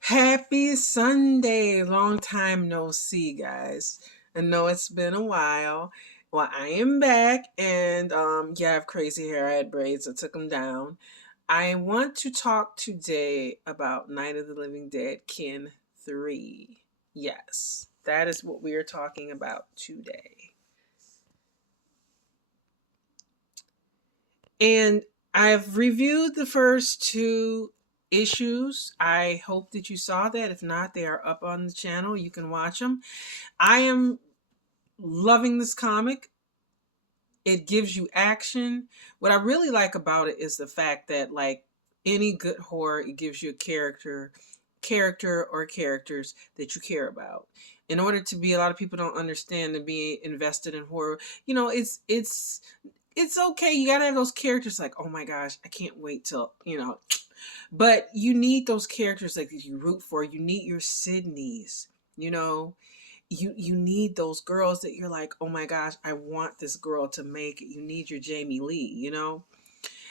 Happy Sunday. Long time no see, guys. I know it's been a while. Well, I am back and yeah, I have crazy hair. I had braids. I took them down. I want to talk today about Night of the Living Dead Kin 3. Yes, that is what we are talking about today. And I've reviewed the first two issues. I hope that you saw that. If not, they are up on the channel. You can watch them. I am loving this comic. It gives you action. What I really like about it is the fact that, like any good horror, it gives you a character or characters that you care about. In order to be, a lot of people don't understand to be invested in horror. It's okay. You gotta have those characters like, oh my gosh, I can't wait till. But you need those characters like that you root for. You need your Sydneys, you know. You need those girls that you're like, oh my gosh, I want this girl to make it. You need your Jamie Lee.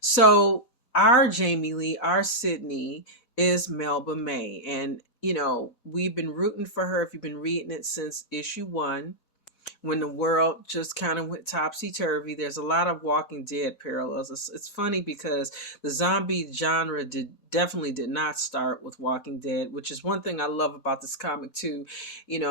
So our Jamie Lee, our Sydney is Melba May. And we've been rooting for her if you've been reading it since issue 1, when the world just kind of went topsy-turvy. There's a lot of Walking Dead parallels. It's funny because the zombie genre definitely did not start with Walking Dead, which is one thing I love about this comic too. In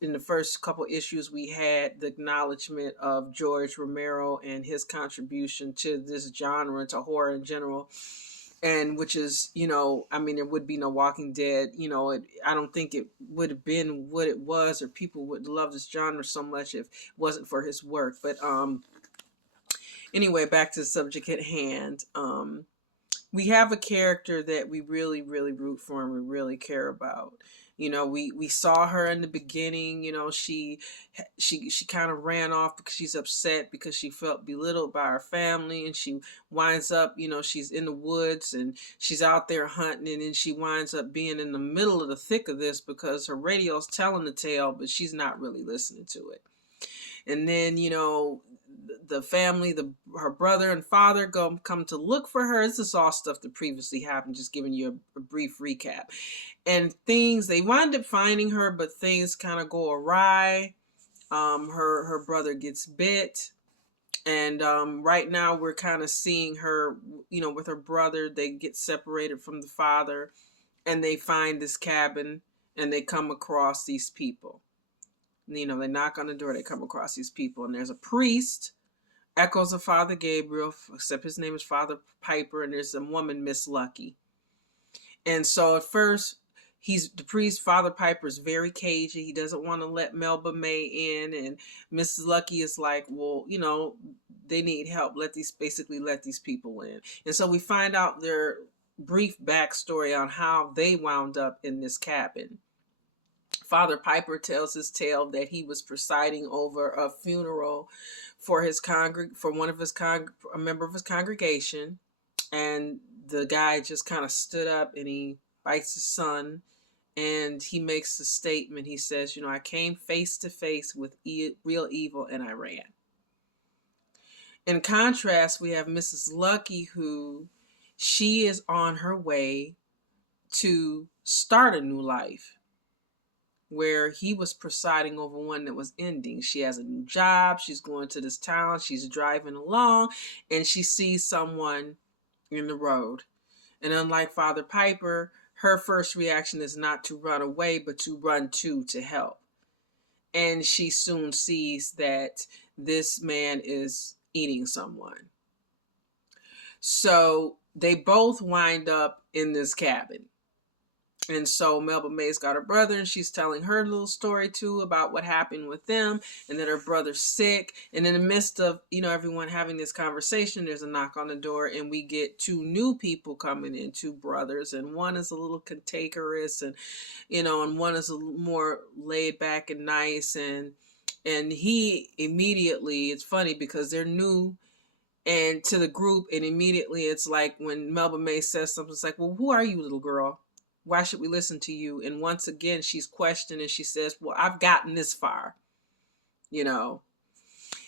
the first couple issues, we had the acknowledgement of George Romero and his contribution to this genre, to horror in general. And which is, I mean, there would be no Walking Dead. I don't think it would have been what it was, or people would love this genre so much if it wasn't for his work. But anyway, back to the subject at hand. We have a character that we really, really root for and we really care about. We saw her in the beginning. She kind of ran off because she's upset because she felt belittled by her family, and she winds up, she's in the woods and she's out there hunting, and then she winds up being in the middle of the thick of this because her radio's telling the tale, but she's not really listening to it. And then the family, her brother and father come to look for her. This is all stuff that previously happened, just giving you a brief recap. And they wind up finding her, but things kind of go awry. Her brother gets bit, and right now we're kind of seeing her, with her brother. They get separated from the father, and they find this cabin, and they come across these people. They knock on the door, they come across these people, and there's a priest, echoes of Father Gabriel, except his name is Father Piper, and there's a woman, Miss Lucky. And so at first, the priest, Father Piper, is very cagey. He doesn't want to let Melba May in, and Mrs. Lucky is like, well, they need help. Let these people in. And so we find out their brief backstory on how they wound up in this cabin. Father Piper tells his tale that he was presiding over a funeral for a member of his congregation, and the guy just kind of stood up and he bites his son, and he makes a statement. He says, I came face to face with real evil and I ran. In contrast, we have Mrs. Lucky, who she is on her way to start a new life, where he was presiding over one that was ending. She has a new job. She's going to this town. She's driving along, and she sees someone in the road. And unlike Father Piper, her first reaction is not to run away, but to run to help. And she soon sees that this man is eating someone. So they both wind up in this cabin. And so Melba May's got her brother, and she's telling her little story too about what happened with them, and that her brother's sick. And in the midst of, everyone having this conversation, there's a knock on the door, and we get two new people coming in, two brothers, and one is a little cantankerous, and and one is a little more laid back and nice, and he immediately, it's funny because they're new and to the group, and immediately it's like when Melba May says something, it's like, well, who are you, little girl? Why should we listen to you? And once again, she's questioned, and she says, well, I've gotten this far,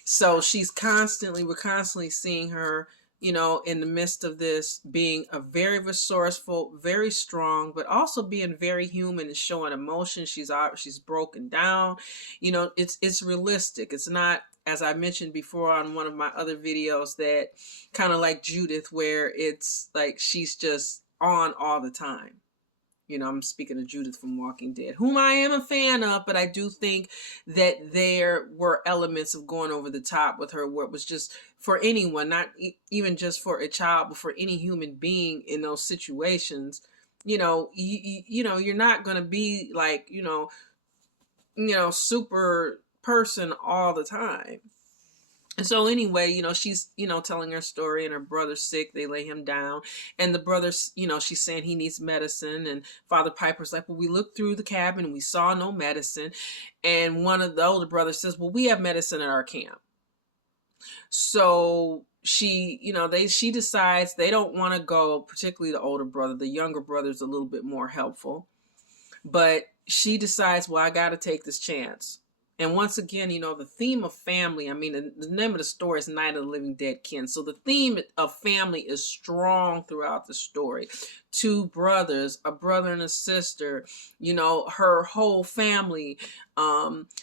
So we're constantly seeing her in the midst of this, being a very resourceful, very strong, but also being very human and showing emotion. She's broken down. It's realistic. It's not, as I mentioned before on one of my other videos, that kind of like Judith, where it's like she's just on all the time. I'm speaking of Judith from Walking Dead, whom I am a fan of, but I do think that there were elements of going over the top with her where it was just for anyone, not even just for a child, but for any human being in those situations. You're not going to be like, super person all the time. And so anyway, she's, telling her story, and her brother's sick. They lay him down, and the brother's, she's saying he needs medicine. And Father Piper's like, well, we looked through the cabin and we saw no medicine. And one of the older brothers says, well, we have medicine at our camp. So she decides they don't want to go, particularly the older brother. The younger brother's a little bit more helpful. But she decides, well, I got to take this chance. And once again, the theme of family, I mean, the name of the story is Night of the Living Dead Kin. So the theme of family is strong throughout the story. Two brothers, a brother and a sister, her whole family.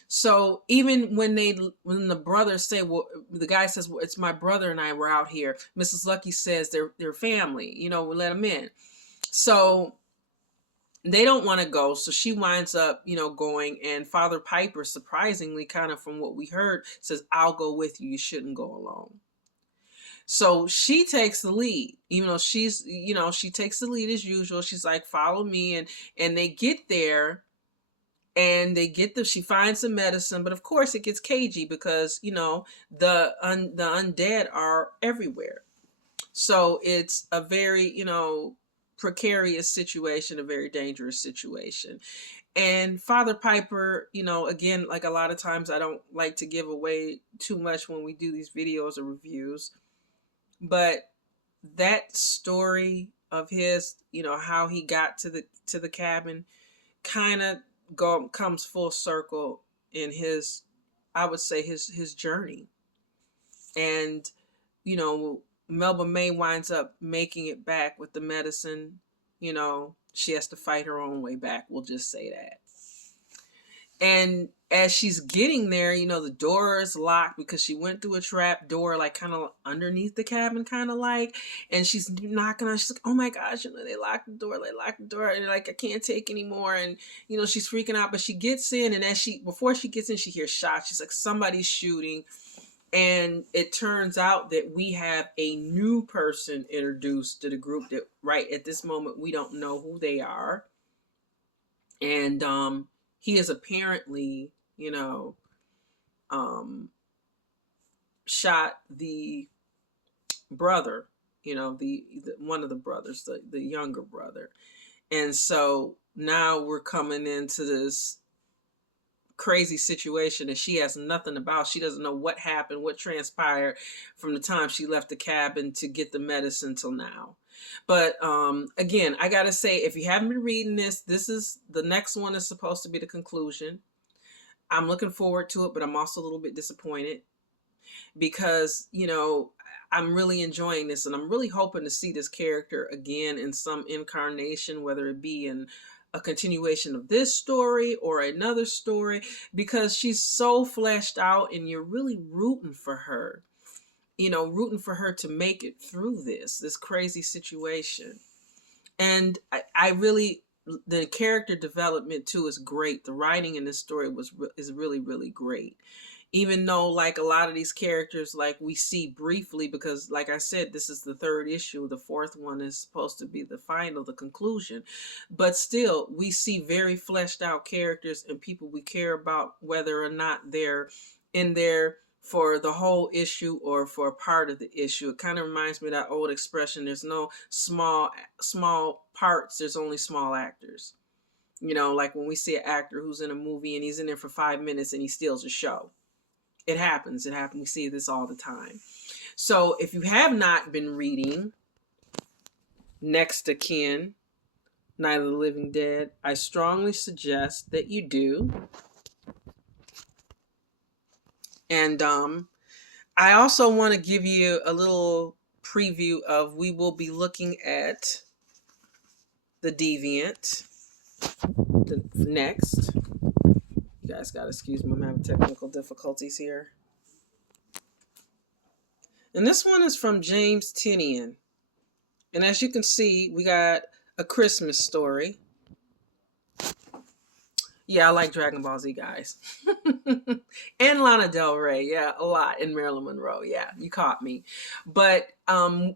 So even when the brothers say, well, the guy says, well, it's my brother and I were out here. Mrs. Lucky says they're family, we let them in. So they don't want to go, so she winds up, going, and Father Piper, surprisingly, kind of from what we heard, says, I'll go with you. You shouldn't go alone. So she takes the lead, even though she takes the lead as usual. She's like, follow me. And they get there, and she finds some medicine, but of course it gets cagey because, the undead are everywhere. So it's a very, precarious situation, a very dangerous situation. And Father Piper, again, like a lot of times, I don't like to give away too much when we do these videos or reviews, but that story of his, how he got to the cabin, kind of comes full circle in his, I would say, his journey. And Melba May winds up making it back with the medicine. She has to fight her own way back. We'll just say that. And as she's getting there, the door is locked because she went through a trap door, like kind of underneath the cabin, kind of like, and she's knocking on, she's like, oh my gosh, they locked the door. And like, I can't take anymore. And, she's freaking out, but she gets in, and before she gets in, she hears shots. She's like, somebody's shooting. And it turns out that we have a new person introduced to the group that right at this moment, we don't know who they are. And he is apparently, shot the brother, the one of the brothers, the younger brother. And so now we're coming into this crazy situation that she has nothing about. She doesn't know what happened, what transpired from the time she left the cabin to get the medicine till now. But again, I gotta say, if you haven't been reading this is the next one is supposed to be the conclusion. I'm looking forward to it, but I'm also a little bit disappointed because I'm really enjoying this, and I'm really hoping to see this character again in some incarnation, whether it be in a continuation of this story or another story, because she's so fleshed out and you're really rooting for her, rooting for her to make it through this crazy situation. And I really, the character development too is great. The writing in this story is really, really great. Even though, like, a lot of these characters, like, we see briefly, because like I said, this is the third issue. The fourth one is supposed to be the final, the conclusion. But still, we see very fleshed out characters and people we care about, whether or not they're in there for the whole issue or for a part of the issue. It kind of reminds me of that old expression, there's no small parts, there's only small actors. Like when we see an actor who's in a movie and he's in there for 5 minutes and he steals a show. It happens. We see this all the time. So if you have not been reading Next of Kin, Night of the Living Dead, I strongly suggest that you do. And I also want to give you a little preview of, we will be looking at the Deviant next. You guys gotta excuse me, I'm having technical difficulties here. And this one is from James Tynion. And as you can see, we got A Christmas Story. Yeah, I like Dragon Ball Z, guys. And Lana Del Rey, yeah, a lot. And Marilyn Monroe, yeah, you caught me. But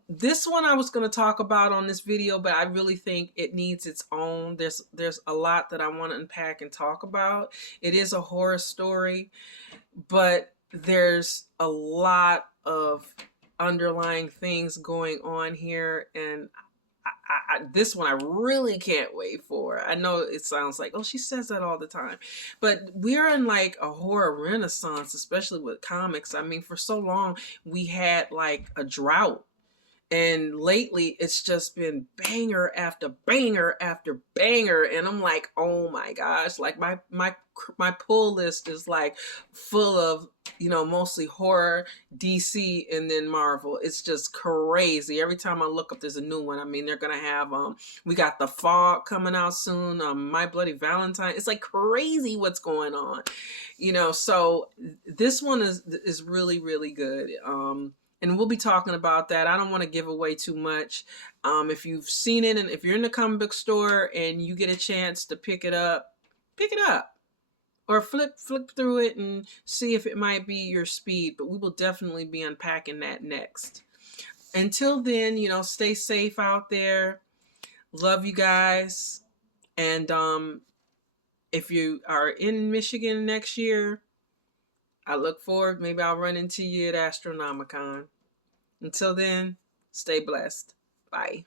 this one I was going to talk about on this video, but I really think it needs its own. There's a lot that I want to unpack and talk about. It is a horror story, but there's a lot of underlying things going on here, and this one I really can't wait for. I know it sounds like, oh, she says that all the time, but we're in like a horror renaissance, especially with comics. I mean, for so long we had like a drought, and lately it's just been banger after banger after banger, and I'm like, oh my gosh, like my pull list is like full of, you know, mostly horror, DC, and then Marvel. It's just crazy. Every time I look up, there's a new one. I mean, they're gonna have we got The Fog coming out soon, My Bloody Valentine. It's like crazy what's going on, you know. So this one is really, really good. And we'll be talking about that. I don't want to give away too much. If you've seen it, and if you're in the comic book store and you get a chance to pick it up, or flip through it and see if it might be your speed. But we will definitely be unpacking that next. Until then, you know, stay safe out there. Love you guys. And if you are in Michigan next year, I look forward. Maybe I'll run into you at Astronomicon. Until then, stay blessed. Bye.